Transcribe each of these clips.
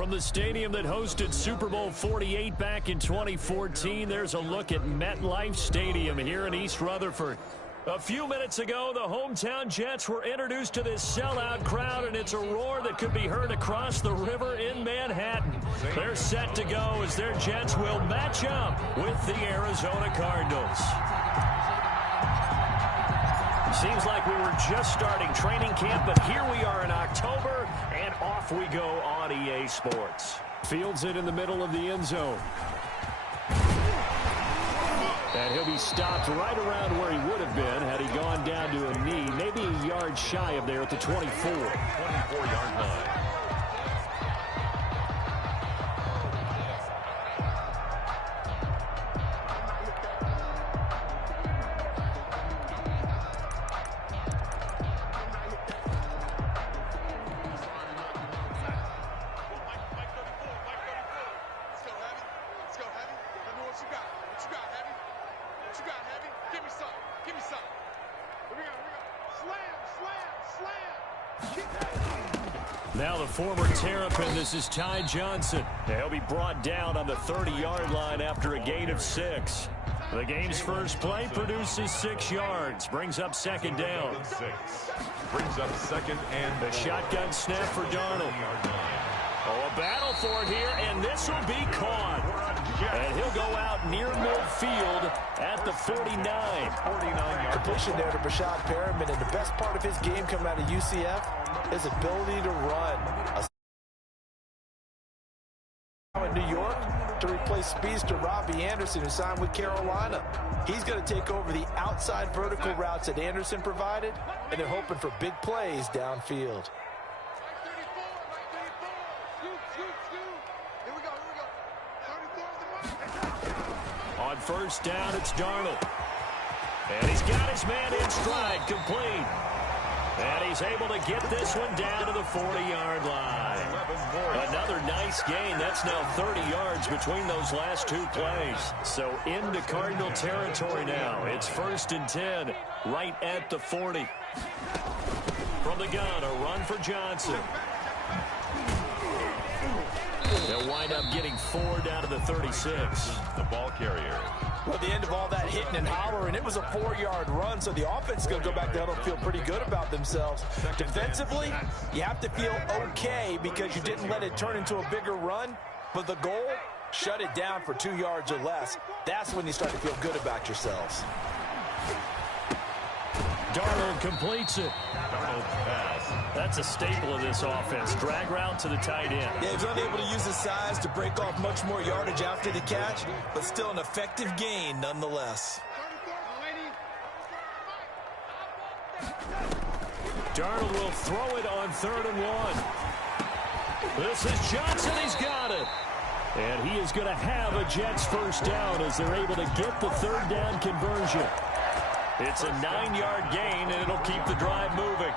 From the stadium that hosted Super Bowl 48 back in 2014, there's a look at MetLife Stadium here in East Rutherford. A few minutes ago, the hometown Jets were introduced to this sellout crowd, and it's a roar that could be heard across the river in Manhattan. They're set to go as their Jets will match up with the Arizona Cardinals. Seems like we were just starting training camp, but here we are in October, and off we go on EA Sports. Fields it in the middle of the end zone. And he'll be stopped right around where he would have been had he gone down to a knee, maybe a yard shy of there at the 24. 24-yard line. Now the former Terrapin, this is Ty Johnson. He'll be brought down on the 30-yard line after a gain of 6. The game's first play produces 6 yards, brings up second down. Brings up second and the shotgun snap for Darnold. Oh, a battle for it here, and this will be caught. And he'll go out near midfield at the 49. Completion there to Brashad Perriman, and the best part of his game coming out of UCF, his ability to run. In New York to replace speedster Robbie Anderson, who signed with Carolina. He's going to take over the outside vertical routes that Anderson provided, and they're hoping for big plays downfield. On first down, it's Darnold. And he's got his man in stride, complete. And he's able to get this one down to the 40-yard line. Another nice gain. That's now 30 yards between those last 2 plays. So into Cardinal territory now. It's 1st and 10, right at the 40. From the gun, a run for Johnson. They'll wind up getting 4 down to the 36. The ball carrier. Well, at the end of all that hitting and hollering, it was a 4-yard run, so the offense is going to go back down and feel pretty good about themselves. Defensively, you have to feel okay because you didn't let it turn into a bigger run, but the goal, shut it down for 2 yards or less. That's when you start to feel good about yourselves. Darnold completes it. Darnold pass. That's a staple of this offense. Drag route to the tight end. Yeah, he's unable to use his size to break off much more yardage after the catch, but still an effective gain nonetheless. Darnold will throw it on 3rd and 1. This is Johnson. He's got it. And he is going to have a Jets first down as they're able to get the 3rd down conversion. It's a 9-yard gain, and it'll keep the drive moving.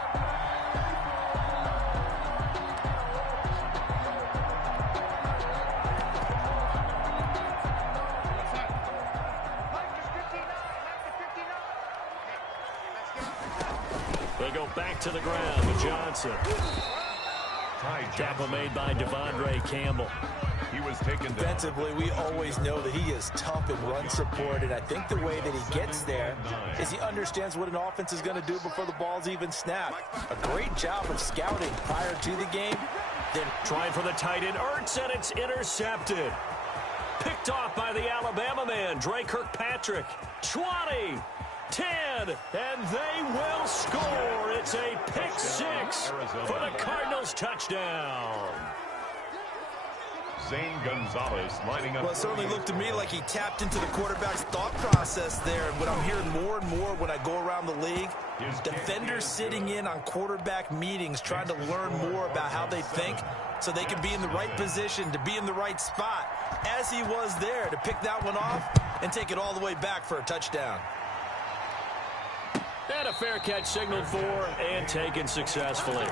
They go back to the ground with Johnson. Tackle made by Devondre Campbell. He was taken down. Defensively, we always know that he is tough in run support, and I think the way that he gets there is he understands what an offense is going to do before the ball's even snapped. A great job of scouting prior to the game. Then trying for the tight end, Ertz, and it's intercepted. Picked off by the Alabama man, Dre Kirkpatrick. 20, 10, and they will score. It's a pick 6 for the Cardinals touchdown. Zane Gonzalez lining up. Well, it certainly looked to me like he tapped into the quarterback's thought process there. And what I'm hearing more and more when I go around the league, defenders sitting in on quarterback meetings trying to learn more about how they think so they can be in the right position to be in the right spot, as he was there to pick that one off and take it all the way back for a touchdown. And a fair catch signaled for and taken successfully.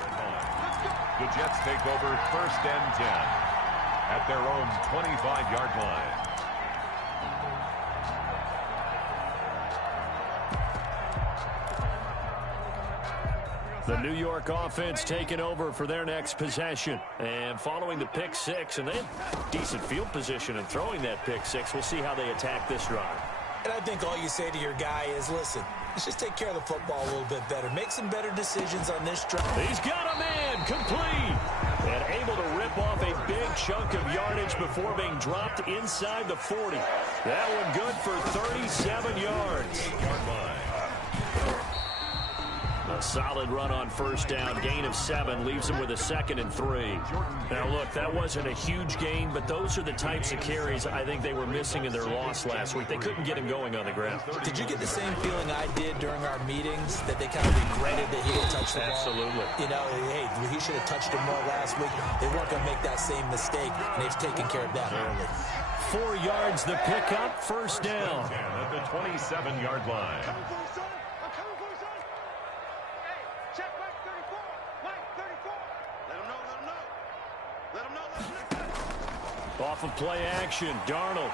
The Jets take over 1st and 10 at their own 25-yard line. The New York offense taking over for their next possession. And following the pick six, and they had decent field position in throwing that pick six. We'll see how they attack this drive. And I think all you say to your guy is, listen, let's just take care of the football a little bit better. Make some better decisions on this drive. He's got a man complete. And able to rip off a big chunk of yardage before being dropped inside the 40. That one good for 37 yards. A solid run on first down. Gain of 7 leaves him with a 2nd and 3. Now, look, that wasn't a huge gain, but those are the types of carries I think they were missing in their loss last week. They couldn't get him going on the ground. Did you get the same feeling I did during our meetings, that they kind of regretted that he didn't touch the ball? Absolutely. You know, hey, he should have touched it more last week. They weren't going to make that same mistake, and they've taken care of that early. 4 yards the pickup, first down. At the 27-yard line. Off of play action, Darnold.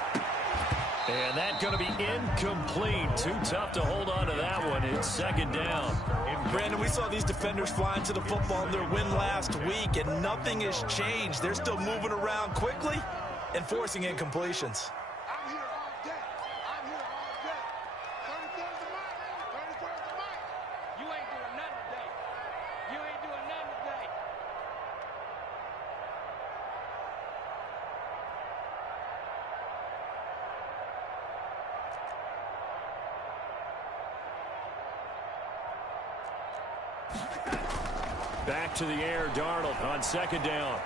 And that's going to be incomplete. Too tough to hold on to that one. It's 2nd down. Brandon, we saw these defenders flying to the football in their win last week, and nothing has changed. They're still moving around quickly and forcing incompletions. I'm here all day. I'm here all day. 34's the mic. 34's the mic. You ain't doing nothing today. You ain't doing nothing today. Back to the air, Darnold on 2nd down.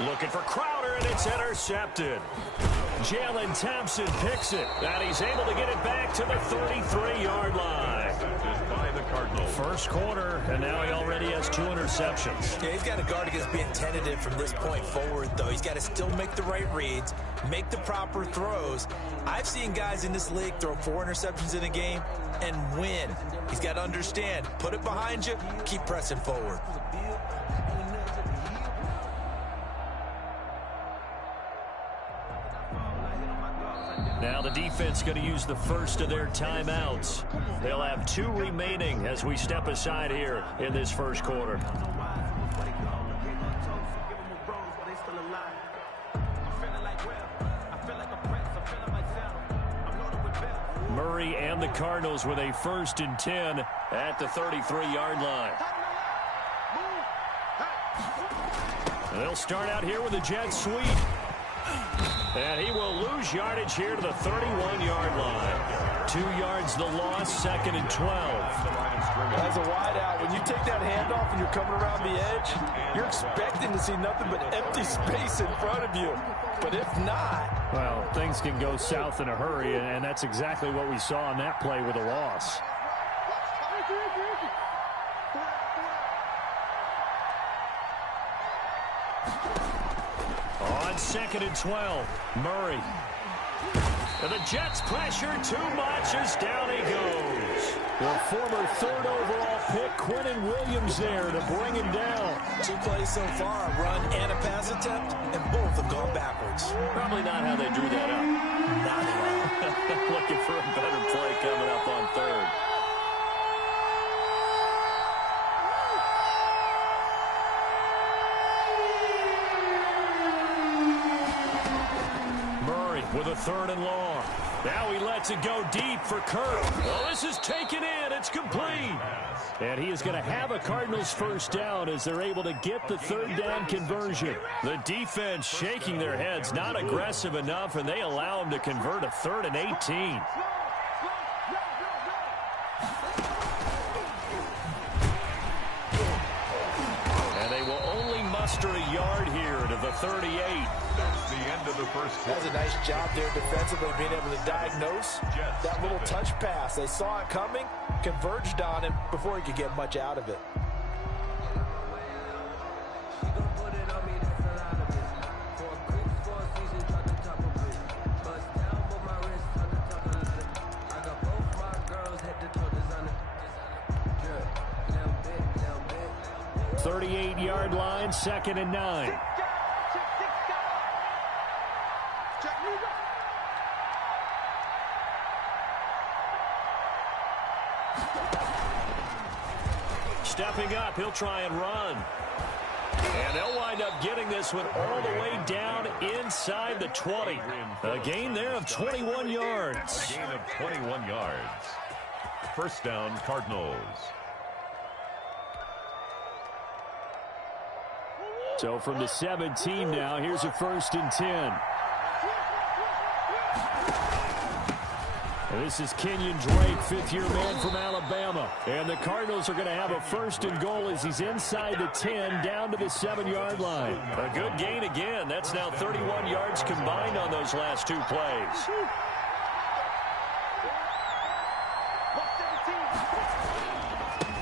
Looking for Crowder, and it's intercepted. Jalen Thompson picks it, and he's able to get it back to the 33-yard line. By the Cardinals. First quarter, and now he already has 2 interceptions. Yeah, he's got to guard against being tentative from this point forward, though. He's got to still make the right reads, make the proper throws. I've seen guys in this league throw 4 interceptions in a game and win. He's got to understand, put it behind you, keep pressing forward. Now the defense going to use the first of their timeouts. They'll have 2 remaining as we step aside here in this first quarter. Murray and the Cardinals with a 1st and 10 at the 33-yard line. They'll start out here with a jet sweep. And he will lose yardage here to the 31-yard line. 2 yards the loss, 2nd and 12. As a wideout, when you take that handoff and you're coming around the edge, you're expecting to see nothing but empty space in front of you. But if not... Well, things can go south in a hurry, and that's exactly what we saw on that play with a loss. On 2nd and 12, Murray. And the Jets pressure too much as down he goes. The former 3rd overall pick, Quentin Williams, there to bring him down. 2 plays so far, a run and a pass attempt, and both have gone backwards. Probably not how they drew that up. Not at all. Looking for a better play coming up on 3rd. With a 3rd and long. Now he lets it go deep for Kirk. Well, this is taken in. It's complete. And he is going to have a Cardinals first down as they're able to get the 3rd down conversion. The defense shaking their heads, not aggressive enough, and they allow him to convert a 3rd and 18. And they will only muster a yard here to the 38. That's the end of the first quarter. That's a nice job there defensively, being able to diagnose that little touch pass. They saw it coming, converged on him before he could get much out of it. .38-yard line, 2nd and 9. Stepping up, he'll try and run. And they'll wind up getting this one all the way down inside the 20. A gain there of 21 yards. A gain of 21 yards. First down, Cardinals. So from the 17 now, here's a 1st and 10. And this is Kenyon Drake, fifth-year man from Alabama. And the Cardinals are going to have a 1st and goal as he's inside the 10, down to the 7-yard line. A good gain again. That's now 31 yards combined on those last 2 plays.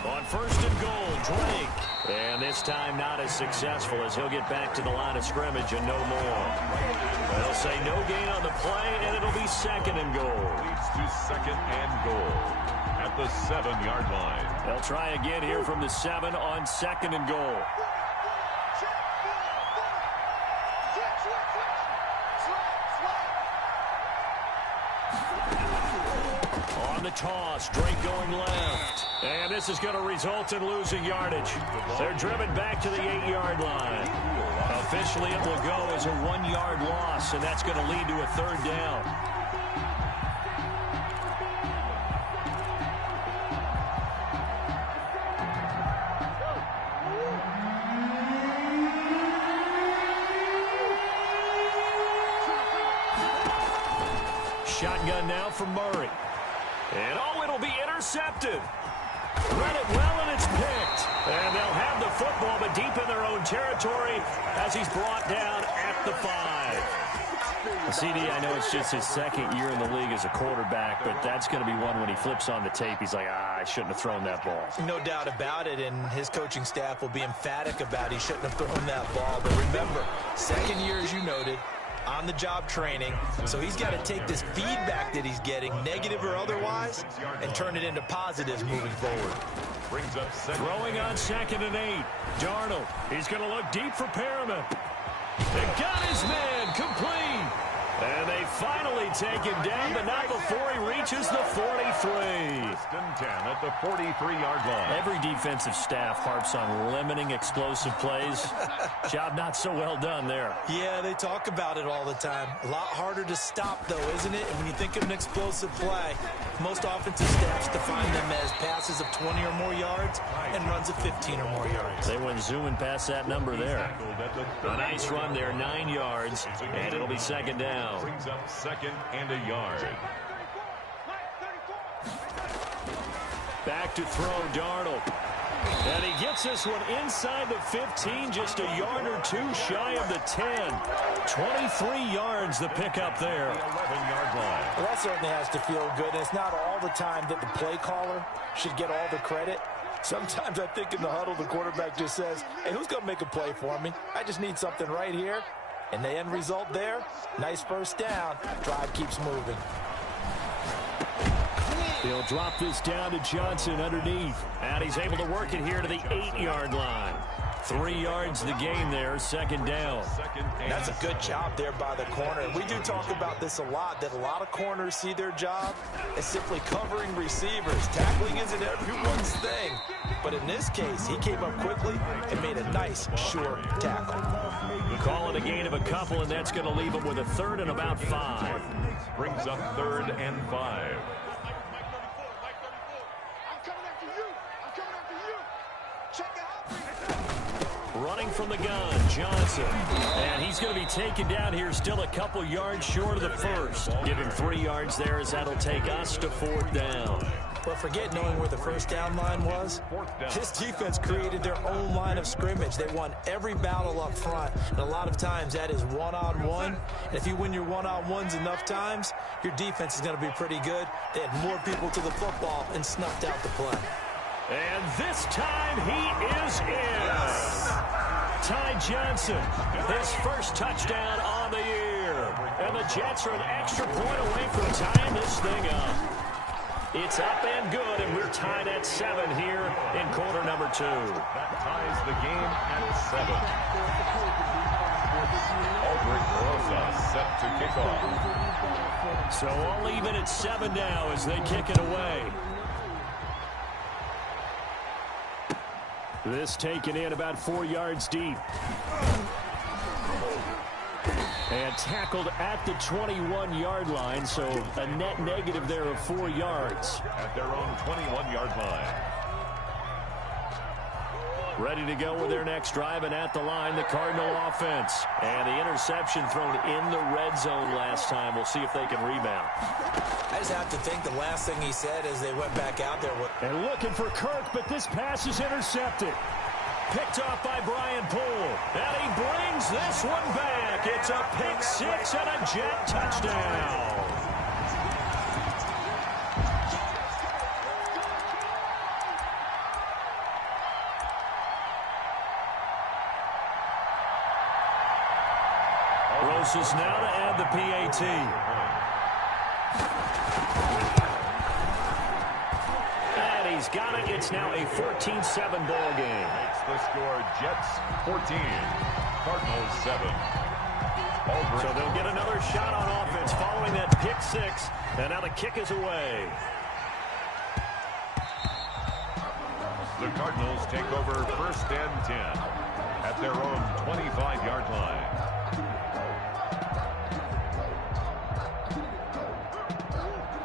On 1st and goal, Drake. And this time not as successful as he'll get back to the line of scrimmage and no more. They'll say no gain on the play, and it'll be 2nd and goal. Leads to 2nd and goal at the 7-yard line. They'll try again here from the 7 on 2nd and goal. On the toss, Drake going left. And this is going to result in losing yardage. They're driven back to the 8-yard line. Officially, it will go as a 1-yard loss, and that's going to lead to a 3rd down. Shotgun now for Murray. And oh, it'll be intercepted. Read it well, and it's picked. And they'll have the football, but deep in their own territory as he's brought down at the 5. CD, I know it's just his 2nd year in the league as a quarterback, but that's going to be one when he flips on the tape. He's like, I shouldn't have thrown that ball. No doubt about it, and his coaching staff will be emphatic about he shouldn't have thrown that ball. But remember, 2nd year, as you noted, on-the-job training, so he's got to take this feedback that he's getting, negative or otherwise, and turn it into positives moving forward. Brings up throwing on 2nd and 8. Darnold, he's going to look deep for Perriman. They got his man complete. And they finally take him down, but not before he reaches the 43. 1st and 10 at the 43-yard line. Every defensive staff harps on limiting explosive plays. Job not so well done there. Yeah, they talk about it all the time. A lot harder to stop, though, isn't it? And when you think of an explosive play, most offensive staffs define them as passes of 20 or more yards and runs of 15 or more yards. They went zooming past that number there. A nice run there, 9 yards, and it'll be 2nd down. Brings up 2nd and a yard. Back to throw, Darnold. And he gets this one inside the 15, just a yard or 2 shy of the 10. 23 yards the pickup there. 11-yard line. Well, that certainly has to feel good, and it's not all the time that the play caller should get all the credit. Sometimes I think in the huddle, the quarterback just says, hey, who's going to make a play for me? I just need something right here. And the end result there, nice 1st down. Drive keeps moving. He'll drop this down to Johnson underneath. And he's able to work it here to the 8-yard line. 3 yards the gain there, 2nd down. That's a good job there by the corner. We do talk about this a lot, that a lot of corners see their job as simply covering receivers. Tackling isn't everyone's thing. But in this case, he came up quickly and made a nice, sure tackle. Call it a gain of a couple, and that's going to leave him with a 3rd and about 5. Brings up 3rd and 5. Running from the gun, Johnson. And he's going to be taken down here, still a couple yards short of the 1st. Give him 3 yards there as that'll take us to 4th down. Well, forget knowing where the 1st down line was. This defense created their own line of scrimmage. They won every battle up front, and a lot of times that is one-on-one. And if you win your one-on-ones enough times, your defense is going to be pretty good. They had more people to the football and snuffed out the play. And this time he is in. Yes. Ty Johnson, his 1st touchdown on the year. And the Jets are an extra point away from tying this thing up. It's up and good, and we're tied at 7 here in quarter number 2. That ties the game at 7. Albrecht Rosa set to kick off. So all even at 7 now as they kick it away. This taken in about 4 yards deep. And tackled at the 21-yard line, so a net negative there of 4 yards. At their own 21-yard line. Ready to go with their next drive, and at the line, the Cardinal offense. And the interception thrown in the red zone last time. We'll see if they can rebound. I just have to think the last thing he said as they went back out there. And looking for Kirk, but this pass is intercepted. Picked off by Brian Poole. And he brings this one back. It's a pick six and a Jet touchdown. Rosas now to add the PAT. And he's got it. It's now a 14-7 ball game. Makes the score Jets 14, Cardinals 7. So they'll get another shot on offense following that pick six. And now the kick is away. The Cardinals take over first and 10 at their own 25-yard line.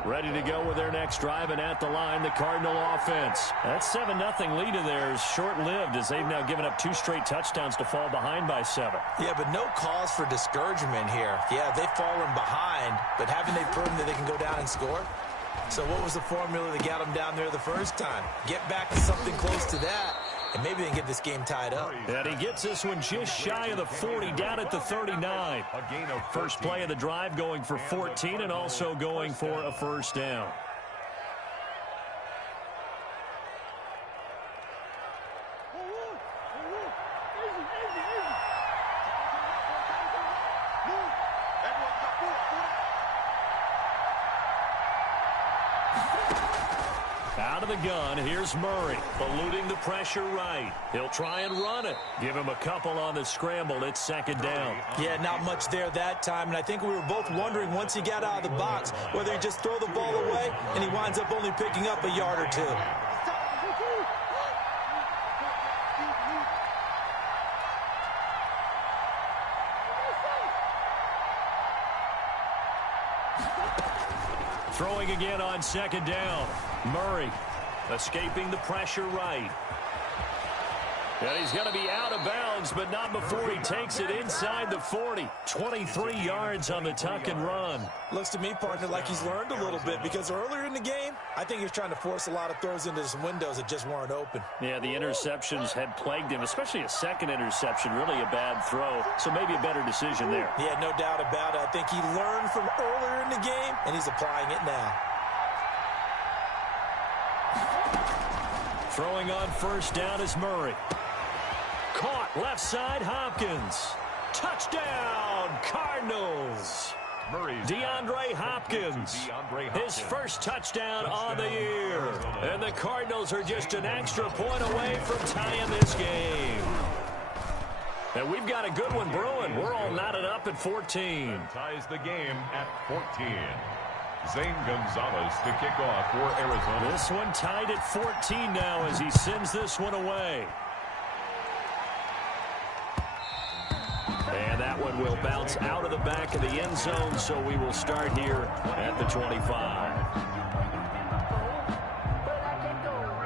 Ready to go with their next drive, and at the line, the Cardinal offense. That 7-0 lead of theirs short-lived as they've now given up 2 straight touchdowns to fall behind by 7. Yeah, but no cause for discouragement here. Yeah, they've fallen behind, but haven't they proven that they can go down and score? So what was the formula that got them down there the first time? Get back to something close to that, and maybe they can get this game tied up. And he gets this one just shy of the 40, down at the 39. A gain of First play of the drive going for 14 and also going for a first down. Out of the gun, here's Murray, eluding the pressure right. He'll try and run it. Give him a couple on the scramble. It's second down. Yeah, not much there that time, and I think we were both wondering once he got out of the box whether he just throw the ball away, and he winds up only picking up a yard or two. Throwing again on second down. Murray escaping the pressure right. And he's going to be out of bounds, but not before he takes it inside the 40. 23 yards on the tuck and run. Looks to me, partner, like he's learned a little bit, because earlier in the game, I think he was trying to force a lot of throws into some windows that just weren't open. Yeah, the interceptions had plagued him, especially a second interception, really a bad throw. So maybe a better decision there. Yeah, no doubt about it. I think he learned from earlier in the game, and he's applying it now. Throwing on first down is Murray. Caught left side, Hopkins. Touchdown, Cardinals. DeAndre Hopkins. His first touchdown on the year. And the Cardinals are just an extra point away from tying this game. And we've got a good one brewing. We're all knotted up at 14. Ties the game at 14. Zane Gonzalez to kick off for Arizona. This one tied at 14 now as he sends this one away. And that one will bounce out of the back of the end zone, so we will start here at the 25.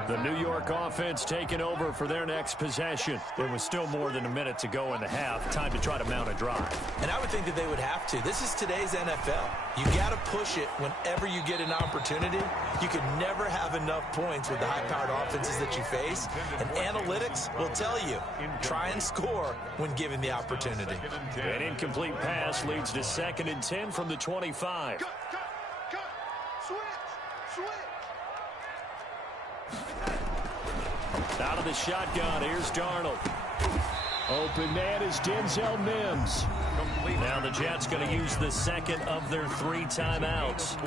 The New York offense taking over for their next possession. There was still more than a minute to go in the half. Time to try to mount a drive. And I would think that they would have to. This is today's NFL. You got to push it whenever you get an opportunity. You can never have enough points with the high-powered offenses that you face. And analytics will tell you, try and score when given the opportunity. An incomplete pass leads to 2nd and 10 from the 25. Cut. Switch. Out of the shotgun, here's Darnold. Open man is Denzel Mims. Now the Jets going to use the second of their 3 timeouts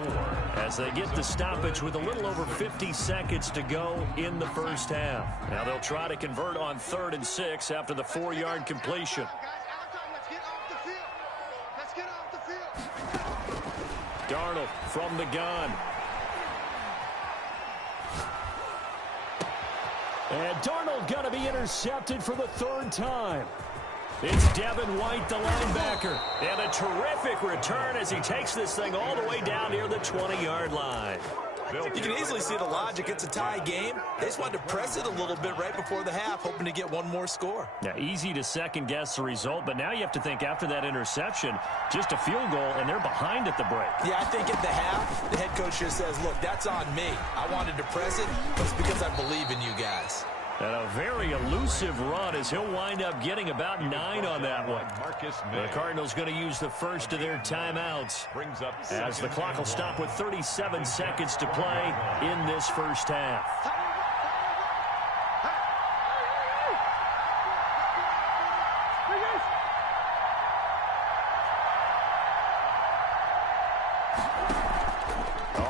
as they get the stoppage with a little over 50 seconds to go in the first half. Now they'll try to convert on 3rd and 6 after the 4-yard completion. Let's get off the field. Darnold from the gun. And Darnold going to be intercepted for the third time. It's Devin White, the linebacker. And a terrific return as he takes this thing all the way down near the 20-yard line. You can easily see the logic. It's a tie game. They just wanted to press it a little bit right before the half, hoping to get one more score. Now, easy to second-guess the result, but now you have to think after that interception, just a field goal, and they're behind at the break. Yeah, I think at the half, the head coach just says, look, that's on me. I wanted to press it, but it's because I believe in you guys. And a very elusive run as he'll wind up getting about 9 on that one. The Cardinals going to use the first of their timeouts as the clock will stop with 37 seconds to play in this first half.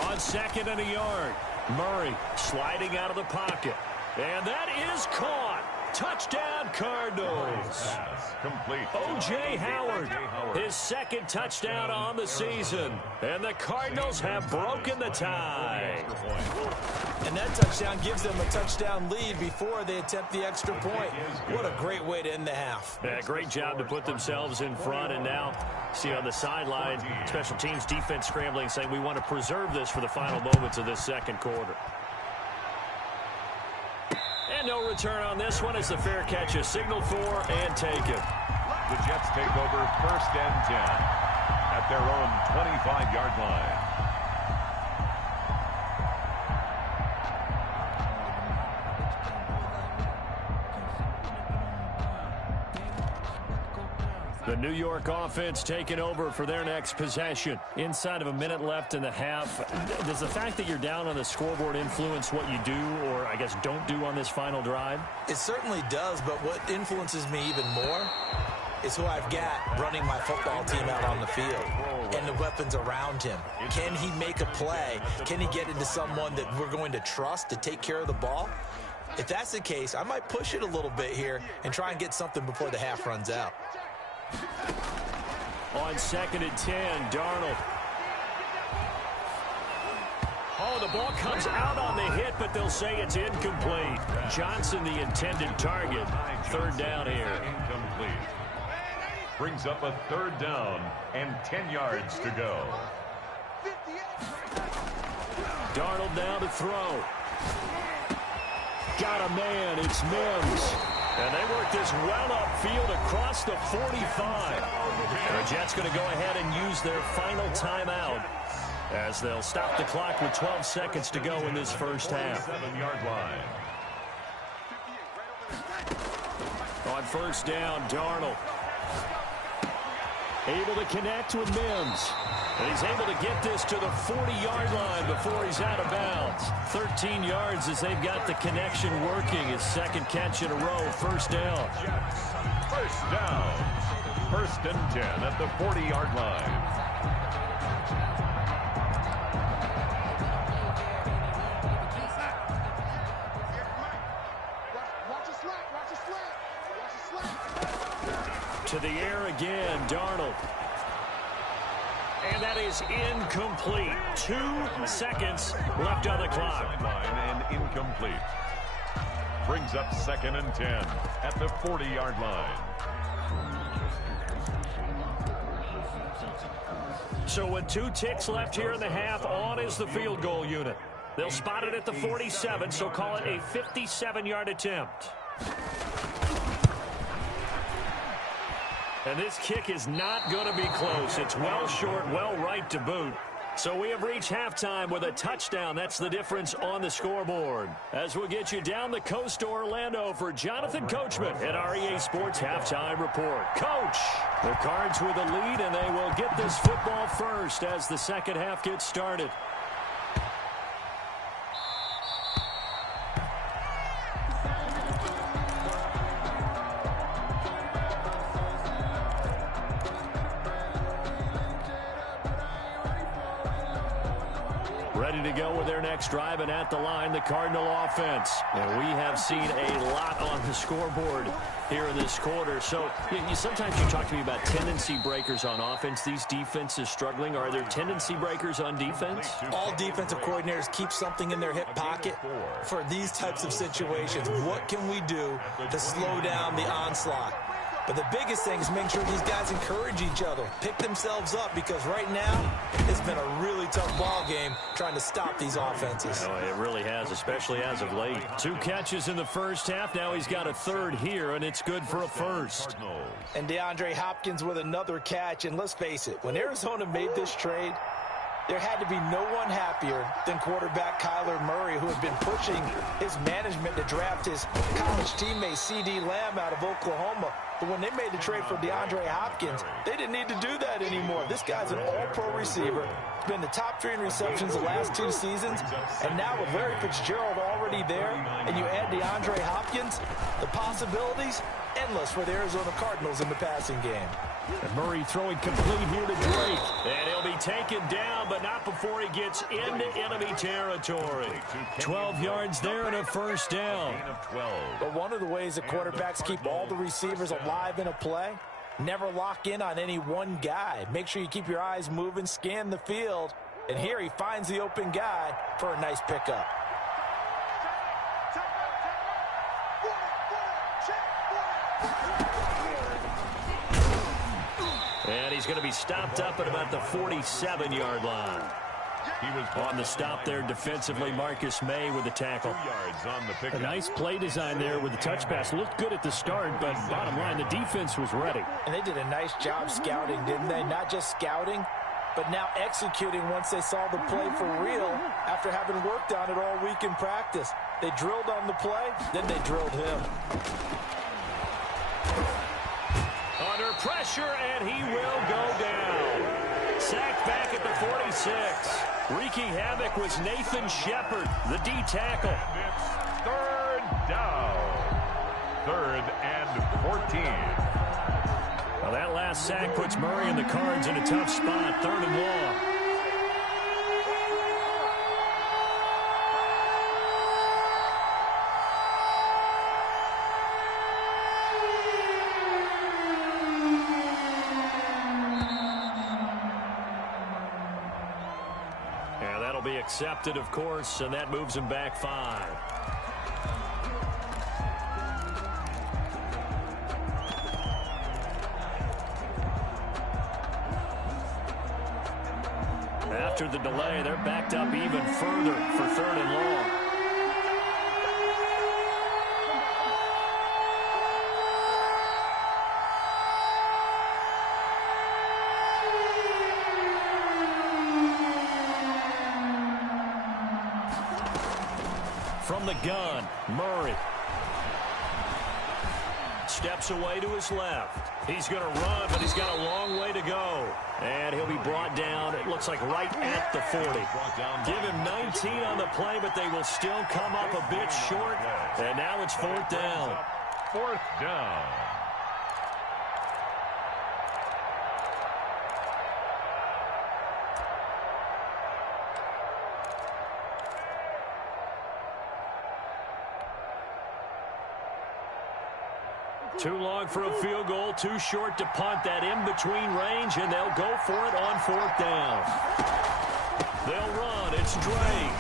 On second and a yard, Murray sliding out of the pocket. And that is caught. Touchdown, Cardinals. Complete. O.J. Howard, his second touchdown on the season. And the Cardinals have broken the tie. And that touchdown gives them a touchdown lead before they attempt the extra point. What a great way to end the half. Yeah, great job to put themselves in front. And now, see on the sideline, special teams defense scrambling, saying we want to preserve this for the final moments of this second quarter. And no return on this one as the fair catch is signaled for and taken. The Jets take over first and 10 at their own 25-yard line. The New York offense taking over for their next possession. Inside of a minute left in the half. Does the fact that you're down on the scoreboard influence what you do or, I guess, don't do on this final drive? It certainly does, but what influences me even more is who I've got running my football team out on the field and the weapons around him. Can he make a play? Can he get into someone that we're going to trust to take care of the ball? If that's the case, I might push it a little bit here and try and get something before the half runs out. On second and 10, Darnold. Oh, the ball comes out on the hit, but they'll say it's incomplete. Johnson, the intended target. Third down here. Incomplete. Brings up a third down and 10 yards to go. Darnold now to throw. Got a man. It's Mims. And they work this well upfield across the 45. And the Jets going to go ahead and use their final timeout as they'll stop the clock with 12 seconds to go in this first half. 7-yard line. On first down, Darnold. Able to connect with Mims. And he's able to get this to the 40-yard line before he's out of bounds. 13 yards as they've got the connection working. His second catch in a row. First down. First down. First and 10 at the 40-yard line. To the air again, Darnold. And that is incomplete. 2 seconds left on the clock. And incomplete. Brings up second and 10 at the 40-yard line. So with 2 ticks left here in the half, on is the field goal unit. They'll spot it at the 47, so call it a 57-yard attempt. And this kick is not going to be close. It's well short, well right to boot. So we have reached halftime with a touchdown. That's the difference on the scoreboard. As we'll get you down the coast to Orlando for Jonathan Coachman at our EA Sports Halftime Report. Coach, the Cards with a lead, and they will get this football first as the second half gets started. Ready to go with their next drive, and at the line, the Cardinal offense. And we have seen a lot on the scoreboard here in this quarter. So sometimes you talk to me about tendency breakers on offense. These defenses struggling. Are there tendency breakers on defense? All defensive coordinators keep something in their hip pocket for these types of situations. What can we do to slow down the onslaught? But the biggest thing is make sure these guys encourage each other, pick themselves up, because right now it's been a really tough ball game trying to stop these offenses. Oh, it really has, especially as of late. 2 catches in the first half. Now he's got a third here, and it's good for a first. And DeAndre Hopkins with another catch. And let's face it, when Arizona made this trade, there had to be no one happier than quarterback Kyler Murray, who had been pushing his management to draft his college teammate C.D. Lamb out of Oklahoma. But when they made the trade for DeAndre Hopkins, they didn't need to do that anymore. This guy's an all-pro receiver. He's been the top 3 in receptions the last 2 seasons. And now with Larry Fitzgerald already there, and you add DeAndre Hopkins, the possibilities endless for the Arizona Cardinals in the passing game. And Murray throwing complete here to Drake. And he'll be taken down, but not before he gets into enemy territory. 12 yards there and a first down. But one of the ways that quarterbacks keep all the receivers alive in a play, never lock in on any one guy. Make sure you keep your eyes moving, scan the field. And here he finds the open guy for a nice pickup. And he's going to be stopped up at about the 47-yard line. He was on the stop there defensively. Marcus May with the tackle. 2 yards on the pickup. A nice play design there with the touch pass. Looked good at the start, but bottom line, the defense was ready. And they did a nice job scouting, didn't they? Not just scouting, but now executing once they saw the play for real after having worked on it all week in practice. They drilled on the play, then they drilled him. Under pressure, and he will go down. Sacked back at the 46. Wreaking havoc was Nathan Shepard, the D tackle. And it's 3rd down. 3rd and 14. Well, that last sack puts Murray and the Cards in a tough spot. 3rd and long. Accepted, of course, and that moves him back 5. After the delay, they're backed up even further for 3rd and long. From the gun, Murray steps away to his left. He's going to run, but he's got a long way to go. And he'll be brought down, it looks like right at the 40. Give him 19 on the play, but they will still come up a bit short. And now it's 4th down. 4th down. Too long for a field goal, too short to punt. That in-between range, and they'll go for it on 4th down. They'll run. It's Drake.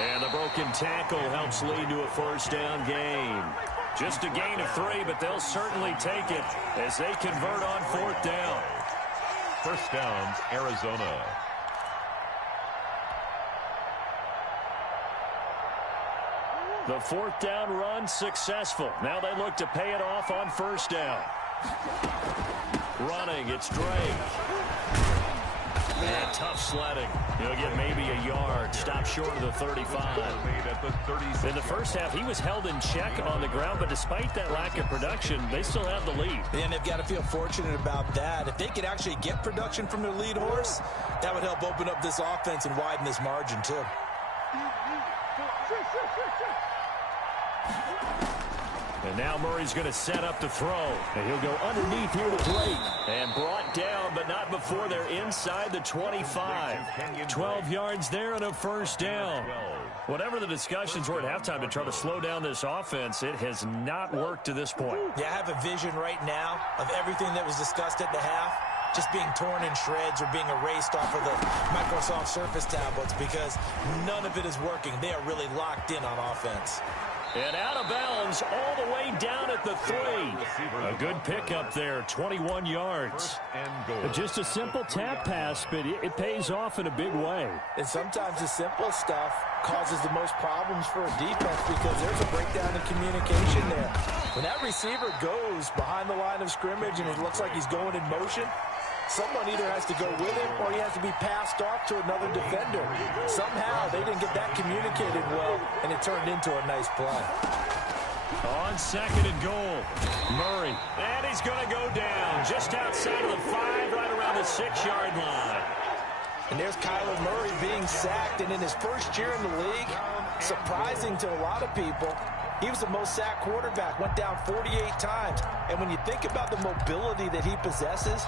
And the broken tackle helps lead to a first down gain. Just a gain of 3, but they'll certainly take it as they convert on 4th down. First down, Arizona. The 4th down run successful. Now they look to pay it off on 1st down. Running, it's Drake. And tough sledding. He'll get maybe a yard. Stop short of the 35. In the first half, he was held in check on the ground, but despite that lack of production, they still have the lead. And they've got to feel fortunate about that. If they could actually get production from their lead horse, that would help open up this offense and widen this margin, too. And now Murray's going to set up to throw. And he'll go underneath here to Drake. And brought down, but not before they're inside the 25. 12 yards there and a first down. Whatever the discussions were at halftime to try to slow down this offense, it has not worked to this point. Yeah, I have a vision right now of everything that was discussed at the half just being torn in shreds or being erased off of the Microsoft Surface tablets because none of it is working. They are really locked in on offense. And out of bounds all the way down at the 3. A good pickup there, 21 yards. Just a simple tap pass, but it pays off in a big way. And sometimes the simple stuff causes the most problems for a defense because there's a breakdown in communication there. When that receiver goes behind the line of scrimmage and it looks like he's going in motion, someone either has to go with him or he has to be passed off to another defender. Somehow they didn't get that communicated well, and it turned into a nice play. On second and goal, Murray. And he's going to go down just outside of the 5, right around the 6-yard line. And there's Kyler Murray being sacked, and in his first year in the league, surprising to a lot of people, he was the most sacked quarterback, went down 48 times. And when you think about the mobility that he possesses,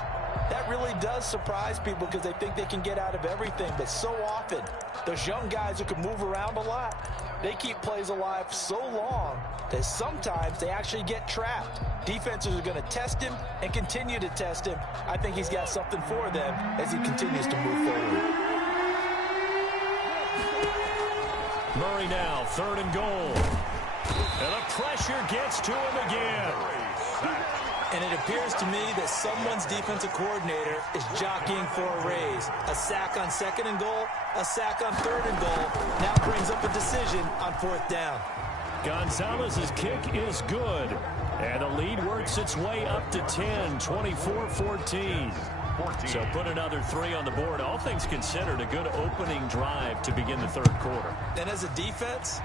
that really does surprise people because they think they can get out of everything. But so often, those young guys who can move around a lot, they keep plays alive so long that sometimes they actually get trapped. Defenses are going to test him and continue to test him. I think he's got something for them as he continues to move forward. Murray now, third and goal. And the pressure gets to him again. And it appears to me that someone's defensive coordinator is jockeying for a raise. A sack on second and goal, a sack on third and goal, now brings up a decision on fourth down. Gonzalez's kick is good. And the lead works its way up to 10, 24-14. So put another 3 on the board. All things considered, a good opening drive to begin the third quarter. And as a defense,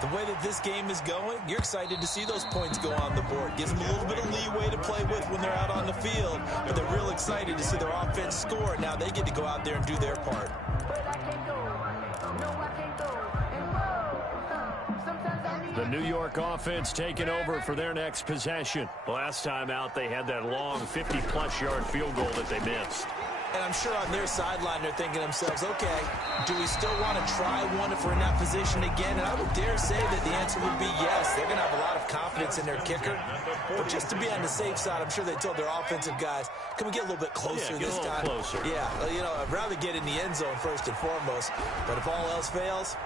the way that this game is going, you're excited to see those points go on the board. Gives them a little bit of leeway to play with when they're out on the field, but they're real excited to see their offense score. Now they get to go out there and do their part. The New York offense taking over for their next possession. Last time out, they had that long 50-plus yard field goal that they missed. And I'm sure on their sideline they're thinking to themselves, okay, do we still want to try one if we're in that position again? And I would dare say that the answer would be yes. They're going to have a lot of confidence in their kicker. But just to be on the safe side, I'm sure they told their offensive guys, can we get a little bit closer this time? Closer. Yeah, you know, I'd rather get in the end zone first and foremost. But if all else fails,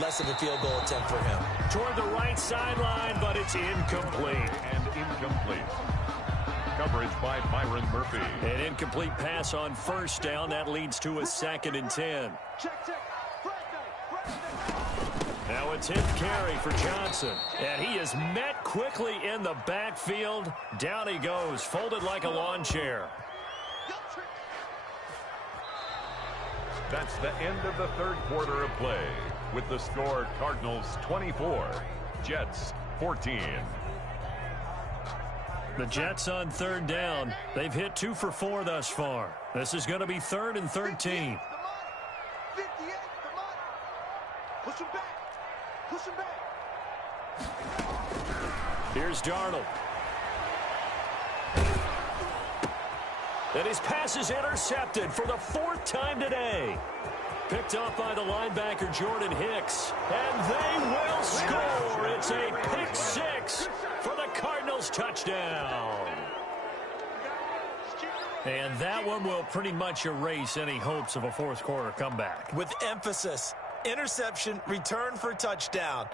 less of a field goal attempt for him. Toward the right sideline, but it's incomplete. And incomplete. Coverage by Byron Murphy. An incomplete pass on first down. That leads to a 2nd and 10. Now a 10th carry for Johnson. And he is met quickly in the backfield. Down he goes, folded like a lawn chair. That's the end of the third quarter of play. With the score, Cardinals 24, Jets 14. The Jets on third down. They've hit 2 for 4 thus far. This is going to be 3rd and 13. Push him back. Push him back. Here's Darnold. And his pass is intercepted for the 4th time today. Picked up by the linebacker Jordan Hicks. And they will score. It's a pick 6 for the Cardinals touchdown. And that one will pretty much erase any hopes of a fourth quarter comeback. With emphasis, interception, return for touchdown.